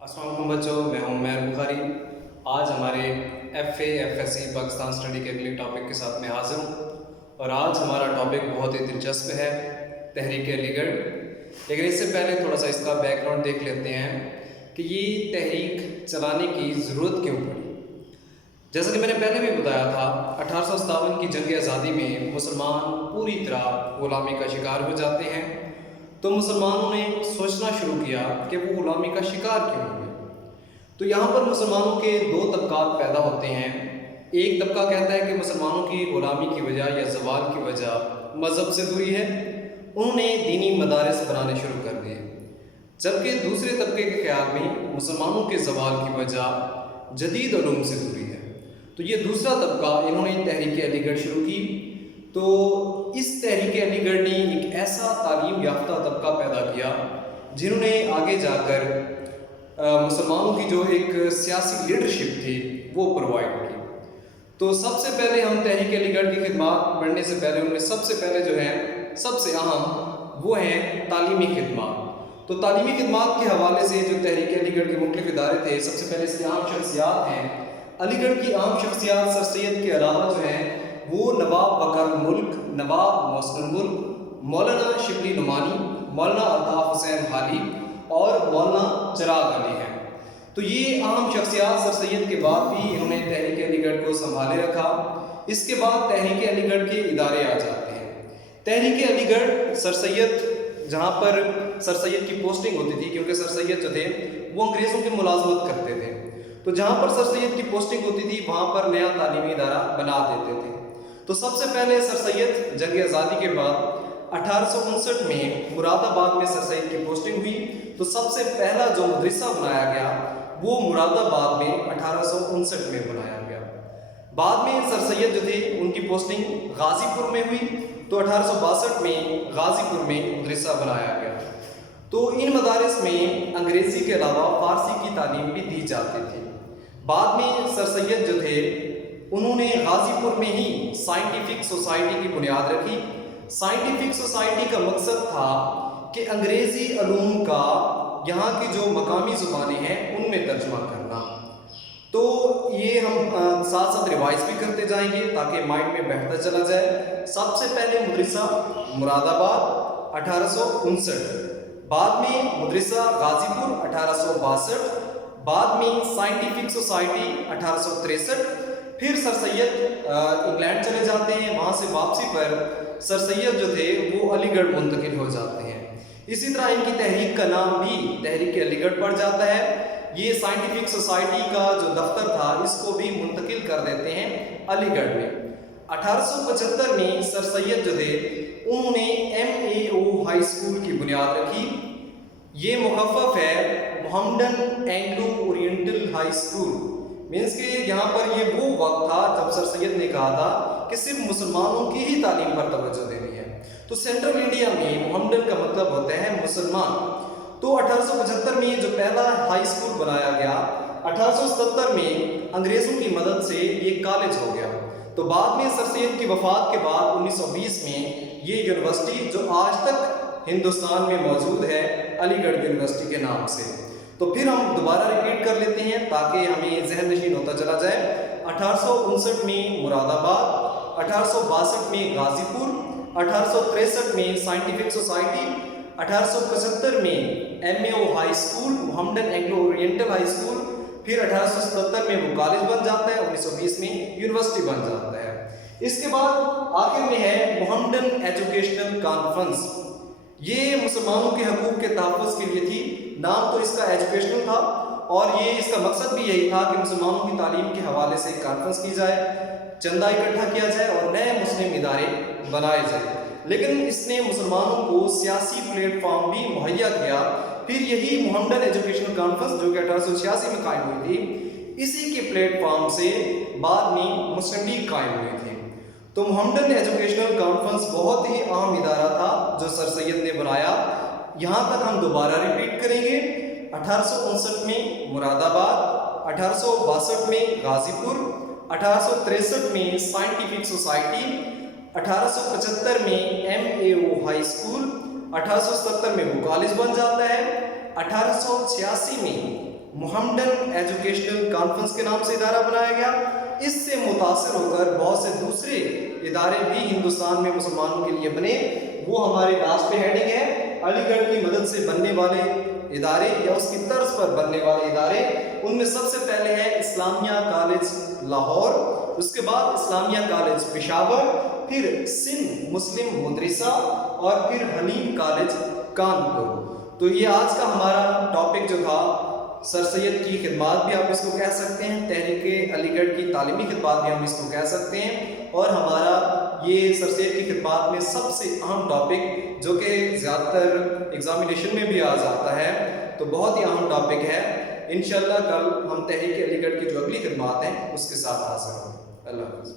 अस्सलाम वालेकुम बच्चों, मैं हूं उमैर बुखारी। आज हमारे FA FSC पाकिस्तान स्टडी के अगले टॉपिक के साथ मैं हाजिर हूं और आज हमारा टॉपिक बहुत ही दिलचस्प है, तहरीक अलीगढ़। लेकिन इससे पहले थोड़ा सा इसका बैकग्राउंड देख लेते हैं कि ये तहरीक चलाने की ज़रूरत क्यों पड़ी। जैसा कि मैंने पहले भी बताया था, 1857 की जंग आज़ादी में मुसलमान पूरी तरह ग़ुलामी का शिकार हो जाते हैं। तो मुसलमानों ने सोचना शुरू किया कि वो ग़ुलामी का शिकार क्यों हुए। तो यहाँ पर मुसलमानों के दो तबकात पैदा होते हैं। एक तबका कहता है कि मुसलमानों की ग़ुलामी की वजह या ज़वाल की वजह मज़हब से दूरी है, उन्होंने दीनी मदारिस बनाने शुरू कर दिए। जबकि दूसरे तबके के ख्याल में मुसलमानों के ज़वाल की वजह जदीद उलूम से दूरी है। तो ये दूसरा तबका, इन्होंने तहरीक अलीगढ़ शुरू की। तो इस तहरीक अलीगढ़ ने एक ऐसा तालीम याफ्ता तबका पैदा किया जिन्होंने आगे जाकर मुसलमानों की जो एक सियासी लीडरशिप थी वो प्रोवाइड की। तो सबसे पहले हम तहरीक अलीगढ़ की खिदमत बढ़ने से पहले उनमें सबसे पहले जो है सबसे अहम वो हैं तालीमी खिदमत। तो तालीमी खिदमत के हवाले से जो तहरीक अलीगढ़ के मुख्तलिफ इदारे थे, सबसे पहले इसकी अहम शख्सियात हैं। अलीगढ़ की अहम शख्सियात सर सैयद के अलावा जो हैं वो नवाब बकर मुल्क, नवाब मोहसिन मुल्क, मौलाना शिबली नुमानी, मौलाना अल्ताफ़ हुसैन हाली और मौलाना चिराग अली हैं। तो ये अहम शख्सियात सर सैयद के बाद भी इन्होंने तहरीक अलीगढ़ को संभाले रखा। इसके बाद तहरीक अलीगढ़ के इदारे आ जाते हैं। तहरीक अलीगढ़ सर सैयद, जहाँ पर सर सैयद की पोस्टिंग होती थी, क्योंकि सर सैयद जो थे वो अंग्रेज़ों की मुलाजमत करते थे, तो जहाँ पर सर सैयद की पोस्टिंग होती थी वहाँ पर नया तालीमी इदारा बना देते थे। तो सबसे पहले सर सैयद जंग आज़ादी के बाद 1859 में मुरादाबाद में सर सैयद की पोस्टिंग हुई। तो सबसे पहला जो मदरसा बनाया गया वो मुरादाबाद में 1859 में बनाया गया। बाद में सर सैयद जो थे उनकी पोस्टिंग गाज़ीपुर में हुई। तो 1862 में गाज़ीपुर में मदरसा बनाया गया। तो इन मदारिस में अंग्रेज़ी के अलावा फ़ारसी की तालीम भी दी जाती थी। बाद में सर सैयद जो थे उन्होंने गाज़ीपुर में ही साइंटिफिक सोसाइटी की बुनियाद रखी। साइंटिफिक सोसाइटी का मकसद था कि अंग्रेज़ी अलूम का यहाँ की जो मकामी ज़ुबानें हैं उनमें तर्जुमा करना। तो ये हम साथ साथ रिवाइज भी करते जाएंगे ताकि माइंड में बैठता चला जाए। सबसे पहले मदरसा मुरादाबाद 1859, बाद में मदरसा गाज़ीपुर 1862, बाद में साइंटिफिक सोसाइटी 1863। फिर सर सैयद इंग्लैंड चले जाते हैं। वहाँ से वापसी पर सर सैयद जो थे वो अलीगढ़ मुंतकिल हो जाते हैं। इसी तरह इनकी तहरीक का नाम भी तहरीक अलीगढ़ पड़ जाता है। ये साइंटिफिक सोसाइटी का जो दफ्तर था इसको भी मुंतकिल कर देते हैं अलीगढ़ में। 1875 में सर सैयद जो थे उन्होंने MAO हाई स्कूल की बुनियाद रखी। ये मुखफ़्फ़ है Mohammedan Anglo oriental high school. Means कि यहाँ पर ये वो वक्त था जब सर सैयद ने कहा था कि सिर्फ मुसलमानों की ही तालीम पर तवज्जो देनी है। तो सेंट्रल इंडिया में मोहम्मडन का मतलब होता है मुसलमान। तो 1875 में जो पहला हाई स्कूल बनाया गया, 1877 में अंग्रेज़ों की मदद से ये कॉलेज हो गया। तो बाद में सर सैयद की वफ़ात के बाद 1920 में ये यूनिवर्सिटी जो आज तक हिंदुस्तान में मौजूद है अलीगढ़ यूनिवर्सिटी के नाम से। तो फिर हम दोबारा रिपीट कर लेते हैं ताकि हमें जहन नशीन होता चला जाए। 1859 में मुरादाबाद, 1862 में गाज़ीपुर, 1863 में साइंटिफिक सोसाइटी, 1875 में MAO high school Mohammedan Anglo oriental high school, फिर 1877 में वो कॉलेज बन जाता है, 1920 में यूनिवर्सिटी बन जाता है। इसके बाद आखिर में है मोहम्मडन एजुकेशनल कॉन्फ्रेंस। ये मुसलमानों के हकूक़ के तहफ़्फ़ुज़ के लिए थी। नाम तो इसका एजुकेशनल था और ये इसका मकसद भी यही था कि मुसलमानों की तालीम के हवाले से कॉन्फ्रेंस की जाए, चंदा इकट्ठा किया जाए और नए मुस्लिम इदारे बनाए जाए। लेकिन इसने मुसलमानों को सियासी प्लेटफॉर्म भी मुहैया किया। फिर यही मोहम्मडन एजुकेशनल कॉन्फ्रेंस जो कि 1886 में कायम हुई थी, इसी के प्लेटफॉर्म से बाद में मुस्लिम लीग कायम हुई थी। तो मोहम्मडन एजुकेशनल कॉन्फ्रेंस बहुत ही अहम इदारा था जो सर सैयद ने बनाया। यहाँ तक हम दोबारा रिपीट करेंगे। 1859 में मुरादाबाद, 1862 में गाज़ीपुर, 1863 में साइंटिफिक सोसाइटी, 1875 में MAO हाई स्कूल, 1870 में वो कॉलेज बन जाता है। 1886 में محمدن ایجوکیشنل کانفرنس کے نام سے ادارہ بنایا گیا. اس سے متاثر ہو کر بہت سے دوسرے ادارے بھی ہندوستان میں مسلمانوں کے لیے بنے. وہ ہمارے لاسٹ پہ ہیڈنگ ہے علی گڑھ کی مدد سے بننے والے ادارے یا اس کی طرز پر بننے والے ادارے. ان میں سب سے پہلے ہے اسلامیہ کالج لاہور، اس کے بعد اسلامیہ کالج پشاور، پھر سندھ مسلم مدرسہ اور پھر حلیم کالج کانپور. تو یہ آج کا ہمارا ٹاپک جو تھا سر سید کی خدمات بھی آپ اس کو کہہ سکتے ہیں، تحریک علی گڑھ کی تعلیمی خدمات بھی ہم اس کو کہہ سکتے ہیں. اور ہمارا یہ سر سید کی خدمات میں سب سے اہم ٹاپک جو کہ زیادہ تر ایگزامینیشن میں بھی آ جاتا ہے، تو بہت ہی اہم ٹاپک ہے. انشاءاللہ کل ہم تحریک علی گڑھ کی جو اگلی خدمات ہیں اس کے ساتھ حاضر ہوں. اللہ حافظ.